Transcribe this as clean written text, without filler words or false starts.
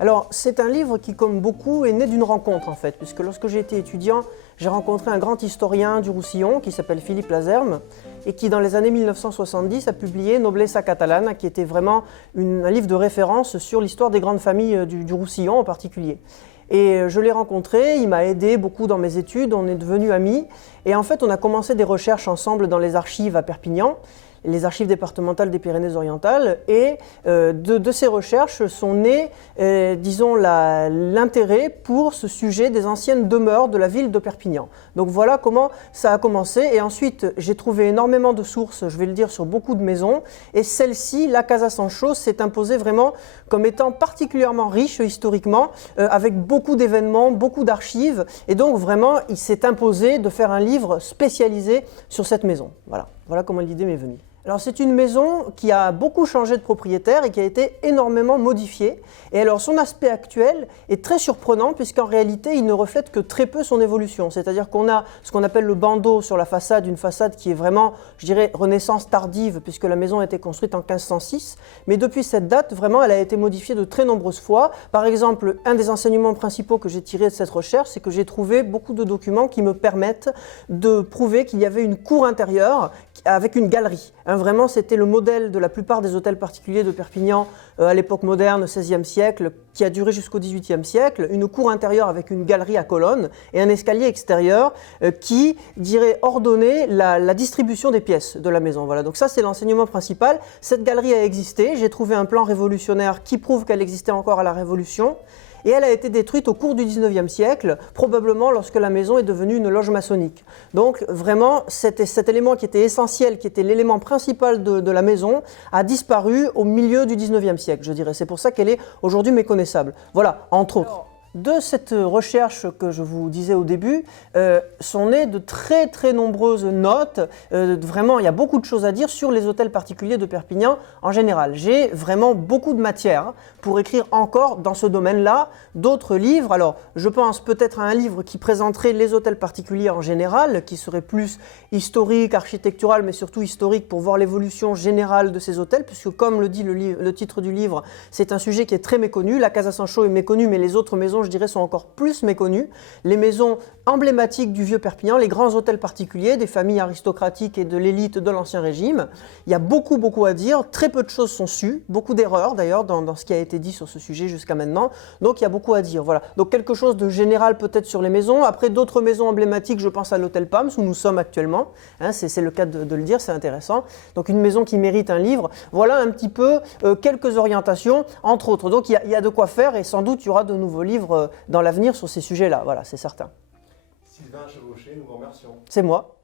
Alors, c'est un livre qui, comme beaucoup, est né d'une rencontre en fait, puisque lorsque j'ai été étudiant, j'ai rencontré un grand historien du Roussillon qui s'appelle Philippe Lazerme et qui, dans les années 1970, a publié Nobleza Catalana, qui était vraiment un livre de référence sur l'histoire des grandes familles du Roussillon en particulier. Et je l'ai rencontré, il m'a aidé beaucoup dans mes études, on est devenus amis. Et en fait, on a commencé des recherches ensemble dans les archives à Perpignan, les archives départementales des Pyrénées-Orientales, et de ces recherches sont nés, disons, l'intérêt pour ce sujet des anciennes demeures de la ville de Perpignan. Donc voilà comment ça a commencé, et ensuite j'ai trouvé énormément de sources, je vais le dire, sur beaucoup de maisons, et celle-ci, la Casa Sancho, s'est imposée vraiment comme étant particulièrement riche historiquement, avec beaucoup d'événements, beaucoup d'archives, et donc vraiment il s'est imposé de faire un livre spécialisé sur cette maison. Voilà comment l'idée m'est venue. Alors c'est une maison qui a beaucoup changé de propriétaire et qui a été énormément modifiée. Et alors son aspect actuel est très surprenant puisqu'en réalité il ne reflète que très peu son évolution. C'est-à-dire qu'on a ce qu'on appelle le bandeau sur la façade, une façade qui est vraiment, je dirais, renaissance tardive puisque la maison a été construite en 1506. Mais depuis cette date, vraiment, elle a été modifiée de très nombreuses fois. Par exemple, un des enseignements principaux que j'ai tiré de cette recherche, c'est que j'ai trouvé beaucoup de documents qui me permettent de prouver qu'il y avait une cour intérieure avec une galerie. Vraiment, c'était le modèle de la plupart des hôtels particuliers de Perpignan à l'époque moderne, 16e siècle, qui a duré jusqu'au 18e siècle, une cour intérieure avec une galerie à colonnes et un escalier extérieur qui, dirait, ordonnait la distribution des pièces de la maison. Voilà, donc ça c'est l'enseignement principal. Cette galerie a existé, j'ai trouvé un plan révolutionnaire qui prouve qu'elle existait encore à la Révolution. Et elle a été détruite au cours du 19e siècle, probablement lorsque la maison est devenue une loge maçonnique. Donc vraiment, cet élément qui était essentiel, qui était l'élément principal de la maison, a disparu au milieu du 19e siècle, je dirais. C'est pour ça qu'elle est aujourd'hui méconnaissable. Voilà, entre autres. De cette recherche que je vous disais au début, sont nées de très très nombreuses notes. Vraiment, il y a beaucoup de choses à dire sur les hôtels particuliers de Perpignan en général. J'ai vraiment beaucoup de matière pour écrire encore dans ce domaine-là d'autres livres. Alors, je pense peut-être à un livre qui présenterait les hôtels particuliers en général, qui serait plus historique, architectural, mais surtout historique pour voir l'évolution générale de ces hôtels, puisque comme le dit le titre du livre, c'est un sujet qui est très méconnu. La Casa Sancho est méconnue, mais les autres maisons, je dirais, sont encore plus méconnues. Les maisons emblématiques du vieux Perpignan, les grands hôtels particuliers, des familles aristocratiques et de l'élite de l'Ancien Régime. Il y a beaucoup à dire, très peu de choses sont sues, beaucoup d'erreurs d'ailleurs dans ce qui a été dit sur ce sujet jusqu'à maintenant. Donc il y a beaucoup à dire. Voilà. Donc quelque chose de général peut-être sur les maisons. Après d'autres maisons emblématiques, je pense à l'hôtel Pams où nous sommes actuellement. Hein, c'est le cas de le dire, c'est intéressant. Donc une maison qui mérite un livre. Voilà un petit peu quelques orientations, entre autres. Donc il y a de quoi faire et sans doute il y aura de nouveaux livres dans l'avenir sur ces sujets-là. Voilà, c'est certain. Sylvain Chevauché, nous vous remercions. C'est moi.